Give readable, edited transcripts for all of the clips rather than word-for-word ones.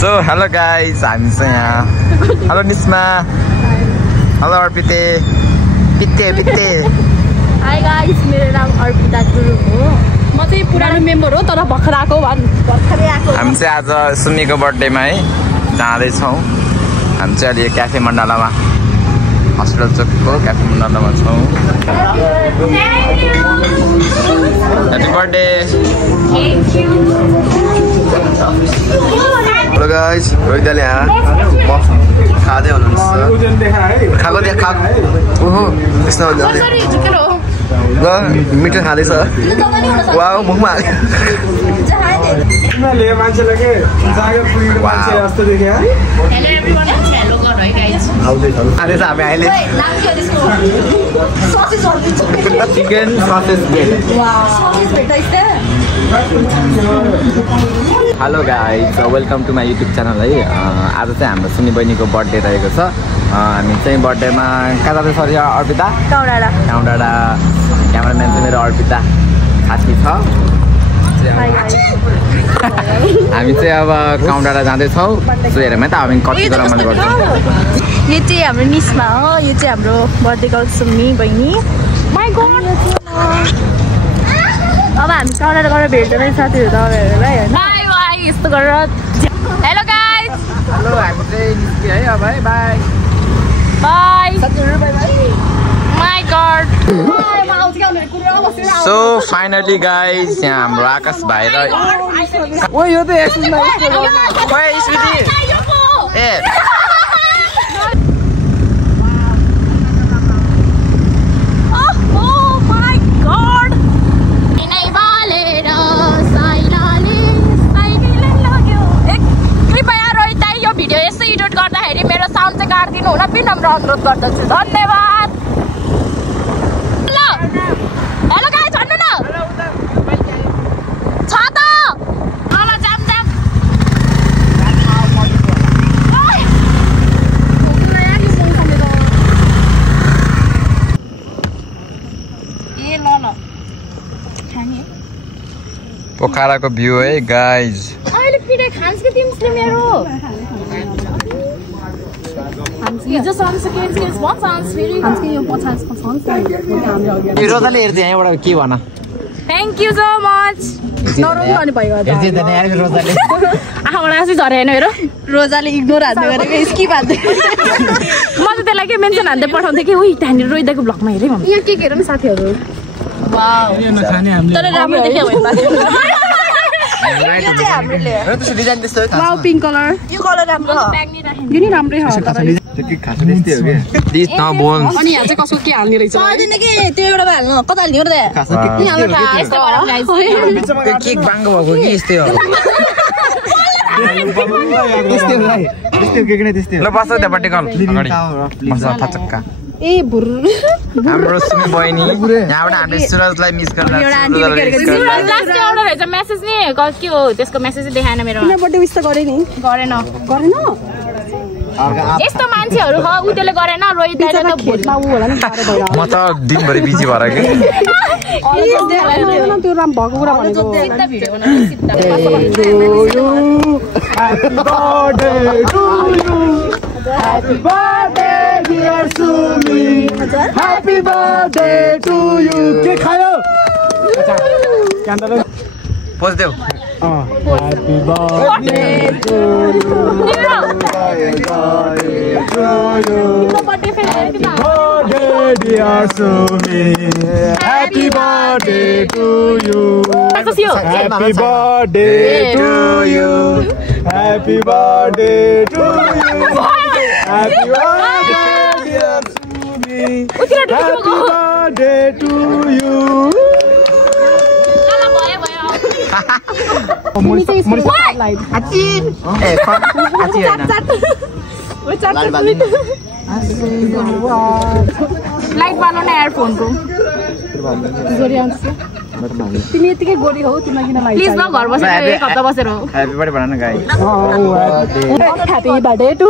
So hello guys, हामी चाहिँ यहाँ. Hello Nisma. Hello अर्पिते. पिते. Hi guys, मेरो नाम अर्पिता गुरुङ हो. म चाहिँ पुरानो मेम्बर हो तर भर्खर आएको भर्खरै आएको. हामी चाहिँ आज सुमीको बर्थडेमा है जाँदै छौं. हामी चाहिँ अहिले क्याफे मण्डलामा हस्पिटल चोकको क्याफे मण्डलामा छौं. Happy birthday. Thank you. Hello guys, रोहितले यहाँ खादै हुनुहुन्छ. खाएको त्यहाँ खाएको. ओहो त्यस्तो हुन्छ. ल मिठो खाँदैछ. वाउ मुखमा हाल्यो. ले मान्छेले के जागर पुगेको मान्छे जस्तो देखे है. हेलो एभ्रीवन, हेलो गर है गाइस. आउँदै छ. अहिले चाहिँ हामी अहिले chicken sausage bread. Wow. Sausage bread is there? Hello guys, welcome to my YouTube channel है. आज चाहिँ हाम्रो सुनी बहिनीको बर्थडे रहेको छ. हामी चाहिँ बर्थडेमा कहाँ जाँदैछ अरे अर्पिता? काउडाडा. क्यामेराम्यान चाहिँ मेरो अर्पिता साथी छ. हामी चाहिँ अब काउडाडा जाँदैछौँ. सो हेरौँ है त हामी कति रमाइलो गर्छौँ. यो चाहिँ हाम्रो निस्मा हो. यो चाहिँ हाम्रो बर्थडे गर्ल सुमी बहिनी. My God. अब हामी काउडाडा गएर भेट्दैन साथीहरू तपाईँहरूलाई होइन. बाई यस्तो गरेर. Hello guys. हेलो हामी चाहिँ निस्क्यो है अब है. By by. My God. So finally guys यहाँ हाम्रो आकाश भाइ र ओ यो त एक्समा ओए स्मृति ए भिडियो यसो एडिट गर्दाखेरि मेरो साउन्ड चाहिँ काट्दिनु हुन विनम्र अनुरोध गर्दछु. धन्यवाद. ल हेलो गाइस भन्नु न. छ त ल जाम ए ल खाने पोखराको भ्यू है गाइज. अहिले पिडे खान्छ कि तिमीले मेरो हिजो सन्सकेन्स भन्छ फेरि खान्छ कि यो 50 रोजाले हेर्दै यहाँबाट के भन. Thank you so much. नरोज अनि भयो हेर्दै त यहाँ रोजाले आँखाबाट आँसु झरे होइन मेरो. रोजाले इग्नोर हान्दै गरेको स्किप हान्दै. म त त्यसलाई के मेन्सन हान्दै पठाउँथेँ कि उही त्यहाँनिर रोइदाको ब्लगमा हेरेँ यहाँ के हेर न साथीहरू. वाउ तर राम्रो देख्यो डिजाइन त्यस्तो वाउ पिङ्क कलर. यो कलर राम्रो हो. यो नि राम्रै हो तर अनि यहाँ चाहिँ कसको के हाल्ने रहेछ पर्दैन कि त्यो एउटा हाल्नु. कता हाल्ने हो र केक बाङ्गो भएको कि यस्तै हो. ल बस त्यहाँपट्टि कल बस फचक्का. ए भुर हाम्रो सुमी बहिनी यहाँबाट हामीले सुरजलाई मिस गर्न मेसेज नि के हो त्यसको मेसेज देखाएन मेरो. बर्थडे विश त गरे नि. गरेन यस्तो मान्छेहरू हो उ त्यसले गरेन. रोहित दाइले त भेटमा उ होला नि गाह्रो भयो. म त दिनभरि बिजी भएर कि त्यो राम भएको कुरा भनेको सिधा भिडियो बनाउनु सिधा. Happy birthday dear Sumi. Happy birthday to you. के खायो? क्यान्डल पोज देऊ. Happy birthday to you. Happy birthday dear Sumi. Happy birthday to you. Happy birthday to you. Happy birthday to you. Happy birthday dear Sumi. Happy birthday to you. Light बाल्नु न earphone को गोरी आउँछ. तिमी यतिकै गोरी हो तिमीलाई किन लाइट प्लिज न घर बसेर एक हप्ता बसेर हो. ह्यापी बर्थडे भन न गाइस. ह्यापी बर्थडे टु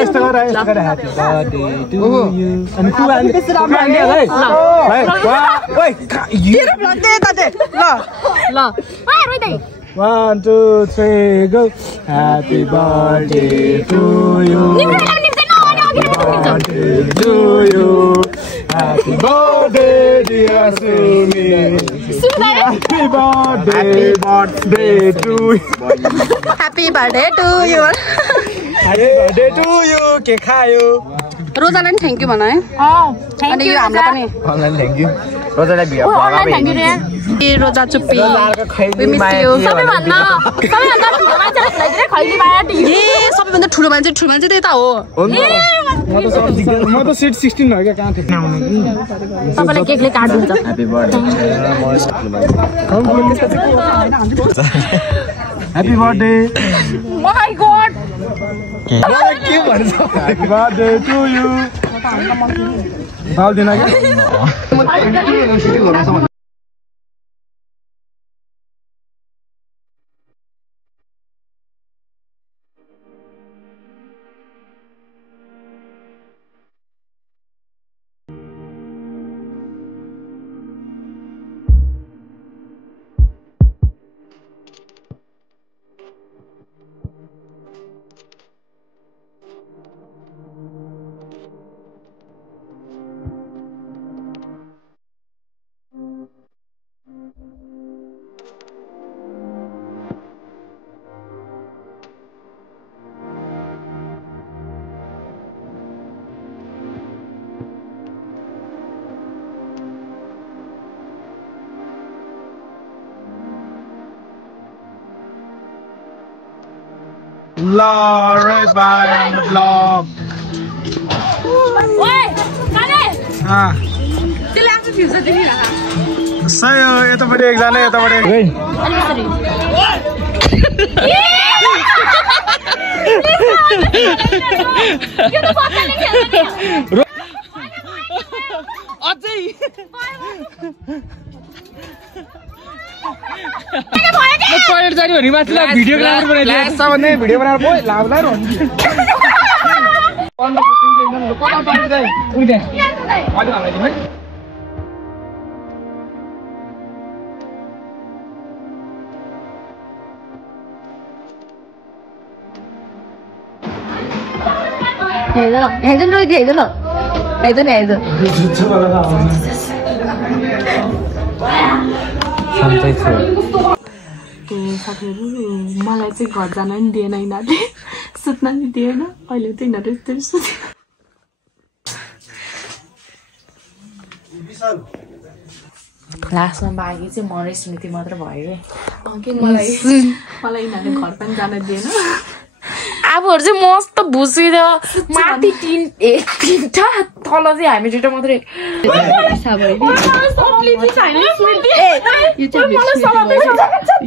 यस्तो गर ह्यापी बर्थडे टु यु. अनि तु अनि है ओइ तेरो ब्लग दे त दे. ल ल ओइ रोइ they 1 2 3 go. Happy birthday to you. Birthday to you. Happy birthday dear Sumi. Happy birthday to you. Happy birthday to you. Happy birthday to you. के खायो? रोजालाई नि थ्यांक यू भन है। अनि यो हामीलाई पनि अनलाइन थ्यांक यू। रोजालाई बिहा अनलाइन थ्यांक यू रे। ए रोजा चुप्पी। We miss you. सबैभन्दा ठुलो मान्छेलाई खुलाइदिने खैली बाटी। ए सबैभन्दा ठुलो मान्छे त्यही त हो। म त सिट 16 हो के कहाँ थिए आउनु नि। तपाईले केकले काट्नुहुन्छ। Happy birthday. Happy birthday. My god. के भन्छ? Happy birthday to you. बाल दिन क्या? Lord by vlog. ओए काले हाँ त्यसले आफ्नो फ्युचर देखिरहेको सही हो यतापट्टि एकजना यतापट्टि अझै टोयलेट जाने भने माथिलाई भिडियो बनाएर भिडियो बनाएर पो लाउँदा हेर्दैन रोइदी हेर्दैन साथीहरू मलाई चाहिँ घर जान नि दिएन यिनीहरूले सुत्न नि दिएन अहिले चाहिँ यिनीहरू यस्तै सुत्यो क्लासमा बाँकी चाहिँ म र स्मृति मात्र भयो मलाई यिनीहरूले घर पनि जान दिएन आफूहरू चाहिँ मस्त भुसिदियो माथि तिनटा तल चाहिँ हामी दुइटा मात्रै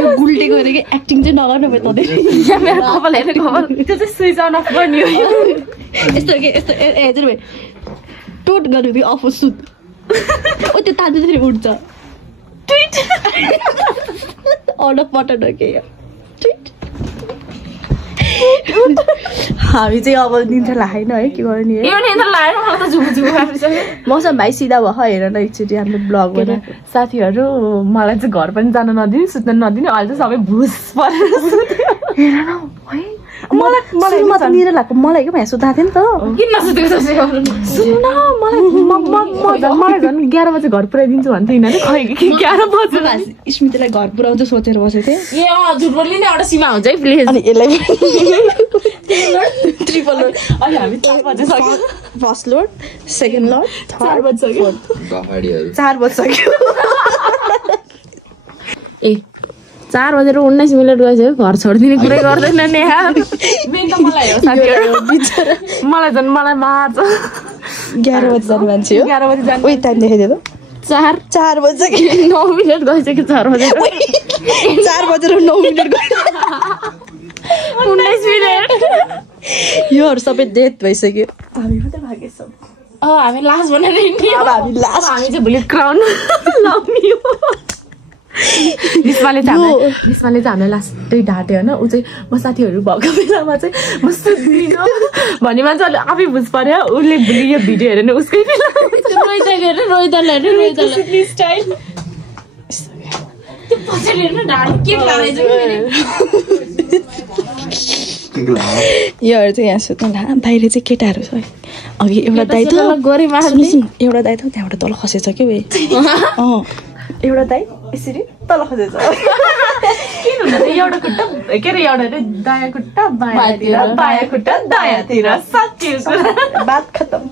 यो गुल्टे गरेर एक्टिङ चाहिँ नगर्नु भयो मेरो कपाल हेर्ने कपाल त्यो चाहिँ स्विच अन अफ गर्ने हो यस्तो यस्तो हेर्नु भयो टोट गर्नु भयो अफ सुत ओ त्यो तान्दाखेरि उठ्छ अर्डर पटन हो के हामी चाहिँ अब निन्द्रा लागेन है के गर्ने मौसम भाइ सिधा भयो हेर न एकचोटि हाम्रो ब्लग साथीहरू मलाई चाहिँ घर पनि जान नदिने सुत्न नदिने अहिले चाहिँ सबै भुस परेर हेर न है मलाई निर लाग्यो मलाई के भए सुताएको थियो नि त किन सुन्न मलाई झन् 11 बजे घर पुऱ्याइदिन्छु भन्थ्यो यिनीहरूले खै 11 बजे स्मृतिलाई घर पुऱ्याउँछ सोचेर बसेको थिएँ ए झुट बोल्ने नि एउटा सीमा हुन्छ है प्लिज अनि यसलाई ट्रिपल लोड अहिले हामी 4 बजे सक्यो फर्स्ट लोड सेकेन्ड लोड 4 बजे सक्यो 4 बजे सक्यो ए 4 बजेर 19 मिनेट गइसक्यो घर छोड्दिने कुरै गर्दैन नेहा मेन त मलाई हो साथीहरु मलाई झन् मलाई मार्छ 11 बजे जाने मान्छे हो 11 बजे जाने ओइ टाइम देखाइदियो त 4 बजे 9 मिनेट गइसक्यो 4 बजे 4 बजेर 9 मिनेट गयो 19 मिनेट योहरु सबै डेथ भइसक्यो हामी मात्र भागे सब हामी लास्ट बनाएर हिँड्ने अब हामी लास्ट हामी चाहिँ भोलि क्राउन लाउने हो निस्माले चाहिँ हामीलाई लास्टै ढाट्यो होइन ऊ चाहिँ म साथीहरू भएको बेलामा चाहिँ म सुत्दिनँ भन्ने मान्छे आफै बुझ पर्यो उसले भोलि यो भिडियो हेरेर उसकै रोइदा योहरू चाहिँ यहाँ सुत्नु ला बाहिर चाहिँ केटाहरू छ अघि एउटा दाइ त एउटा दाइ त त्यहाँबाट तल खसेछ क्या एउटा दाइ यसरी तल खसेछ एउटा खुट्टा के अरे एउटा दायाँ खुट्टा बायाँतिर बायाँ खुट्टा दायाँतिर बात खतम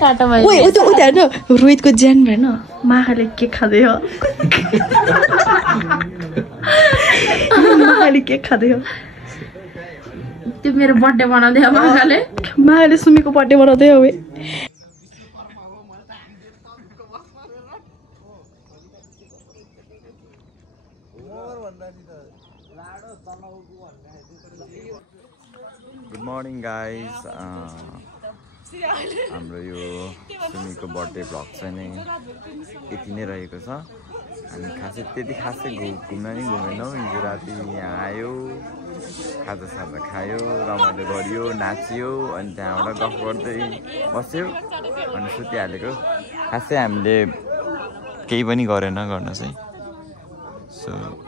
टाटा भयो उता हेर्नु रोहितको ज्यान भएन माखाले के खाँदै हो माखाले के खाँदै हो त्यो मेरो बर्थडे बनाउँदै हो माखाले सुमीको बर्थडे बनाउँदै हो गुड मर्निङ गाइज हाम्रो यो सुमीको बर्थडे भ्लग चाहिँ नै यति नै रहेको छ हामी त्यति खासै घुम्न नि घुमेनौँ हिजो राति यहाँ आयो खाजा खायो रमाइलो गरियो नाच्यो अनि त्यहाँबाट गफ गर्दै बस्यो अनि सुतिहालेको खासै हामीले केही पनि गरेन गर्न चाहिँ सो